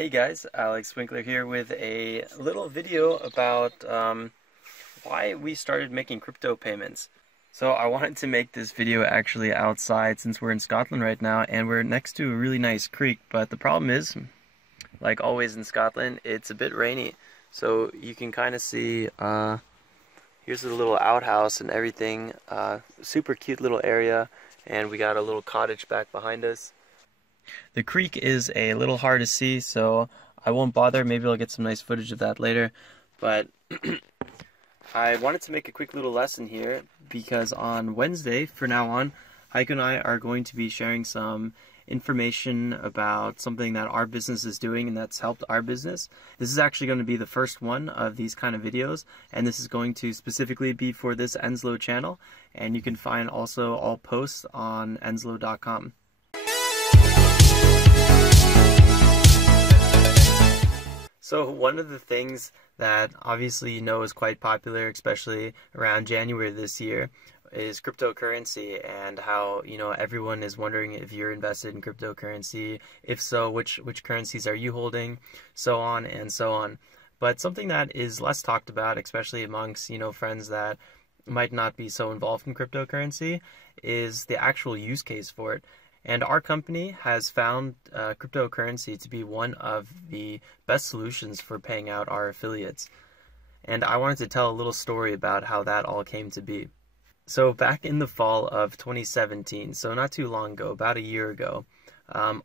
Hey guys, Alex Winkler here with a little video about why we started making crypto payments. So I wanted to make this video actually outside since we're in Scotland right now and we're next to a really nice creek, but the problem is, like always in Scotland, it's a bit rainy. So you can kind of see, here's the little outhouse and everything, super cute little area, and we got a little cottage back behind us. The creek is a little hard to see, so I won't bother. Maybe I'll get some nice footage of that later. But I wanted to make a quick little lesson here because on Wednesday, from now on, Heiko and I are going to be sharing some information about something that our business is doing and that's helped our business. This is actually going to be the first one of these kind of videos, and this is going to specifically be for this Enzlo channel, and you can find also all posts on enzlo.com. So one of the things that obviously you know is quite popular, especially around January this year, is cryptocurrency, and how, you know, everyone is wondering if you're invested in cryptocurrency. If so, which currencies are you holding, so on and so on. But something that is less talked about, especially amongst, you know, friends that might not be so involved in cryptocurrency, is the actual use case for it. And our company has found cryptocurrency to be one of the best solutions for paying out our affiliates. And I wanted to tell a little story about how that all came to be. So back in the fall of 2017, so not too long ago, about a year ago,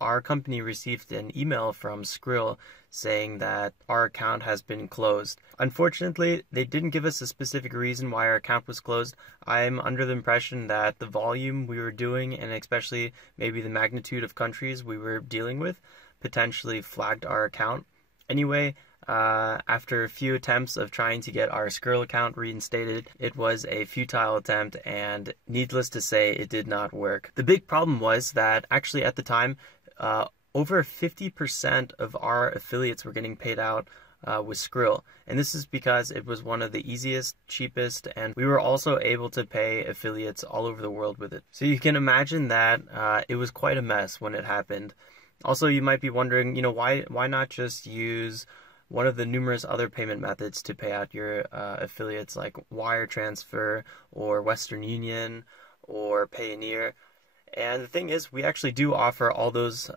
our company received an email from Skrill saying that our account has been closed. Unfortunately, they didn't give us a specific reason why our account was closed. I'm under the impression that the volume we were doing, and especially maybe the magnitude of countries we were dealing with, potentially flagged our account. Anyway, after a few attempts of trying to get our Skrill account reinstated, it was a futile attempt, and needless to say, it did not work. The big problem was that actually at the time, over 50% of our affiliates were getting paid out with Skrill. And this is because it was one of the easiest, cheapest, and we were also able to pay affiliates all over the world with it. So you can imagine that it was quite a mess when it happened. Also, you might be wondering, you know, why not just use one of the numerous other payment methods to pay out your affiliates, like wire transfer or Western Union or Payoneer. And the thing is, we actually do offer all those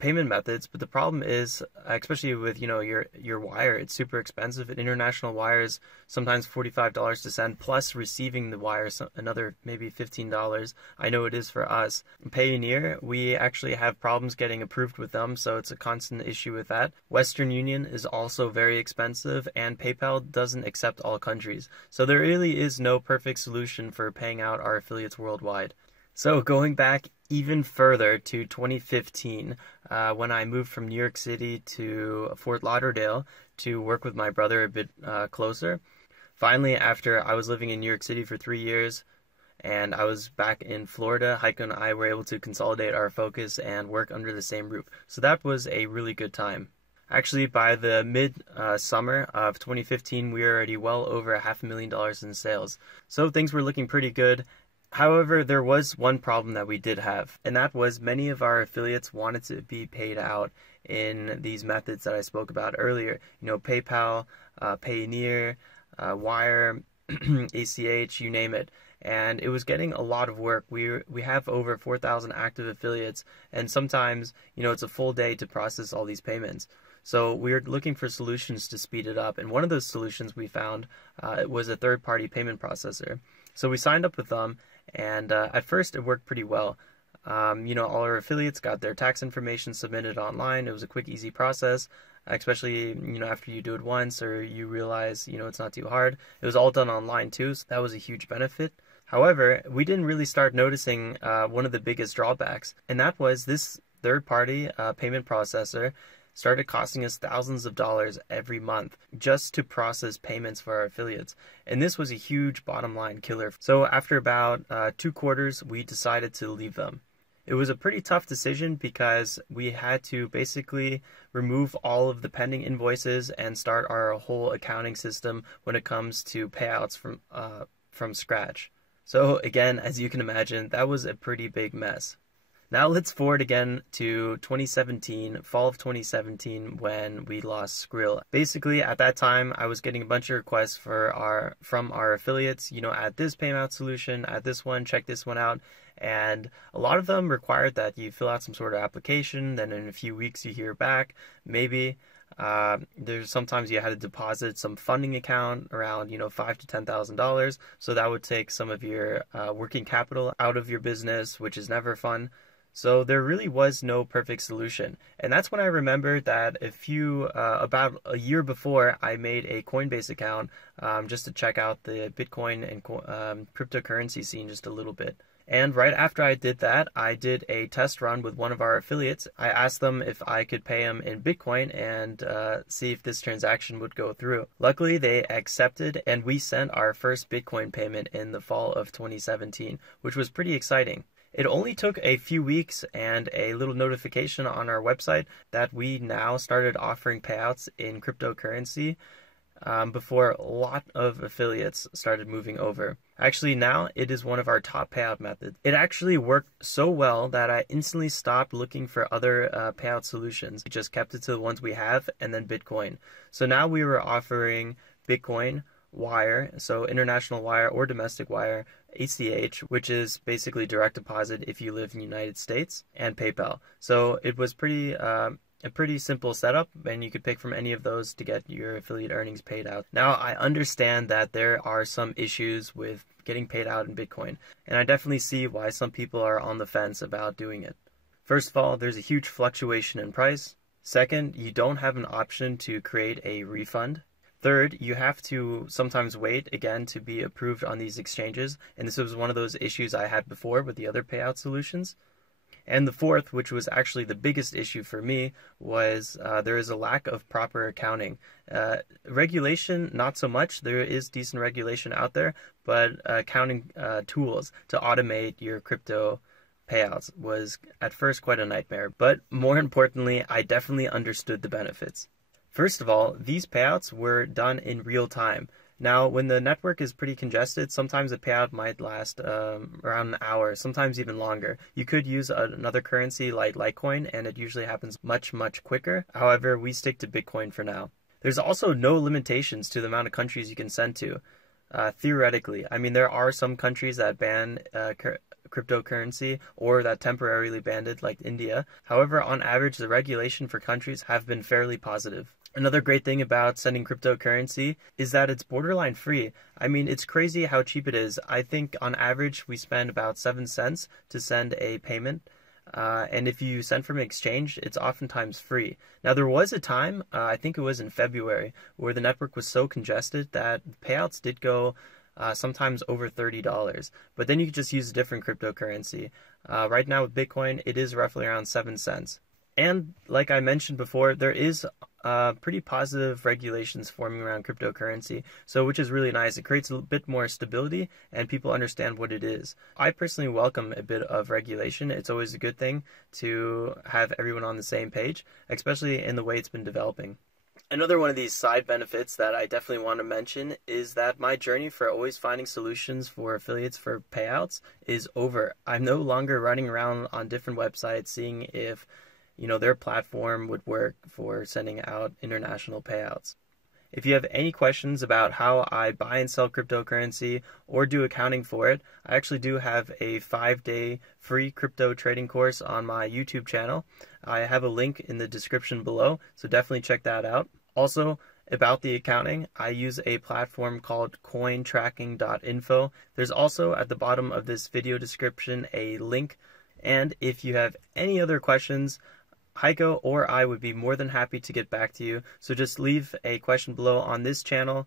payment methods, but the problem is, especially with, you know, your wire, it's super expensive. International wires, sometimes $45 to send, plus receiving the wire, another maybe $15. I know it is for us. Payoneer, we actually have problems getting approved with them, so it's a constant issue with that. Western Union is also very expensive, and PayPal doesn't accept all countries. So there really is no perfect solution for paying out our affiliates worldwide. So going back even further to 2015, when I moved from New York City to Fort Lauderdale to work with my brother a bit closer. Finally, after I was living in New York City for 3 years and I was back in Florida, Heiko and I were able to consolidate our focus and work under the same roof. So that was a really good time. Actually, by the mid-summer of 2015, we were already well over $500,000 in sales. So things were looking pretty good. However, there was one problem that we did have, and that was many of our affiliates wanted to be paid out in these methods that I spoke about earlier. You know, PayPal, Payoneer, Wire, ACH, you name it. And it was getting a lot of work. We have over 4,000 active affiliates, and sometimes, you know, it's a full day to process all these payments. So we're looking for solutions to speed it up, and one of those solutions we found was a third-party payment processor. So we signed up with them, and at first it worked pretty well. You know, all our affiliates got their tax information submitted online. It was a quick, easy process, especially, you know, after you do it once or you realize, you know, it's not too hard. It was all done online too, so that was a huge benefit. However, we didn't really start noticing one of the biggest drawbacks, and that was this third-party payment processor started costing us thousands of dollars every month just to process payments for our affiliates. And this was a huge bottom line killer. So after about 2 quarters, we decided to leave them. It was a pretty tough decision because we had to basically remove all of the pending invoices and start our whole accounting system when it comes to payouts from scratch. So again, as you can imagine, that was a pretty big mess. Now let's forward again to 2017, fall of 2017, when we lost Skrill. Basically, at that time, I was getting a bunch of requests from our affiliates, add this payout solution, add this one, check this one out. And a lot of them required that you fill out some sort of application, then in a few weeks you hear back, maybe. There's sometimes you had to deposit some funding account around, $5,000 to $10,000. So that would take some of your working capital out of your business, which is never fun. So there really was no perfect solution. And that's when I remembered that about a year before, I made a Coinbase account just to check out the Bitcoin and cryptocurrency scene just a little bit. And right after I did that, I did a test run with one of our affiliates. I asked them if I could pay them in Bitcoin and see if this transaction would go through. Luckily, they accepted, and we sent our first Bitcoin payment in the fall of 2017, which was pretty exciting. It only took a few weeks and a little notification on our website that we now started offering payouts in cryptocurrency before a lot of affiliates started moving over. Actually, now it is one of our top payout methods. It actually worked so well that I instantly stopped looking for other payout solutions. We just kept it to the ones we have and then Bitcoin. So now we were offering Bitcoin, wire, so international wire or domestic wire, ACH, which is basically direct deposit if you live in the United States, and PayPal. So it was a pretty simple setup, and you could pick from any of those to get your affiliate earnings paid out. Now, I understand that there are some issues with getting paid out in Bitcoin, and I definitely see why some people are on the fence about doing it. First of all, there's a huge fluctuation in price. Second, you don't have an option to create a refund. Third, you have to sometimes wait again to be approved on these exchanges, and this was one of those issues I had before with the other payout solutions. And the fourth, which was actually the biggest issue for me, was there is a lack of proper accounting. Regulation, not so much. There is decent regulation out there, but accounting tools to automate your crypto payouts was at first quite a nightmare. But more importantly, I definitely understood the benefits. First of all, these payouts were done in real time. Now, when the network is pretty congested, sometimes a payout might last around an hour, sometimes even longer. You could use another currency like Litecoin, and it usually happens much, much quicker. However, we stick to Bitcoin for now. There's also no limitations to the amount of countries you can send to, theoretically. I mean, there are some countries that ban cryptocurrency or that temporarily banned it, like India. However, on average, the regulation for countries have been fairly positive. Another great thing about sending cryptocurrency is that it's borderline free. I mean, it's crazy how cheap it is. I think on average we spend about 7 cents to send a payment. And if you send from an exchange, it's oftentimes free. Now, there was a time, I think it was in February, where the network was so congested that payouts did go sometimes over $30. But then you could just use a different cryptocurrency. Right now with Bitcoin, it is roughly around 7 cents. And like I mentioned before, there is pretty positive regulations forming around cryptocurrency, so which is really nice. It creates a bit more stability and people understand what it is. I personally welcome a bit of regulation. It's always a good thing to have everyone on the same page, especially in the way it's been developing. Another one of these side benefits that I definitely want to mention is that my journey for always finding solutions for affiliates for payouts is over. I'm no longer running around on different websites seeing if their platform would work for sending out international payouts. If you have any questions about how I buy and sell cryptocurrency or do accounting for it, I actually do have a 5-day free crypto trading course on my YouTube channel. I have a link in the description below, so definitely check that out. Also, about the accounting, I use a platform called CoinTracking.info. There's also at the bottom of this video description a link. And if you have any other questions, Heiko or I would be more than happy to get back to you. So just leave a question below on this channel,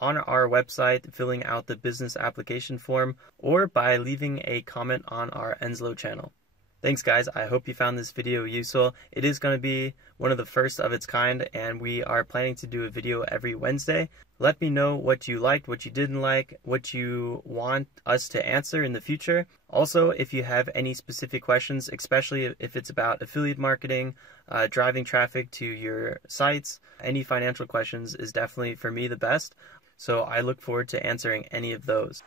on our website, filling out the business application form, or by leaving a comment on our Enzlo channel. Thanks guys, I hope you found this video useful. It is going to be one of the first of its kind, and we are planning to do a video every Wednesday. Let me know what you liked, what you didn't like, what you want us to answer in the future. Also, if you have any specific questions, especially if it's about affiliate marketing, driving traffic to your sites, any financial questions is definitely, for me, the best. So I look forward to answering any of those.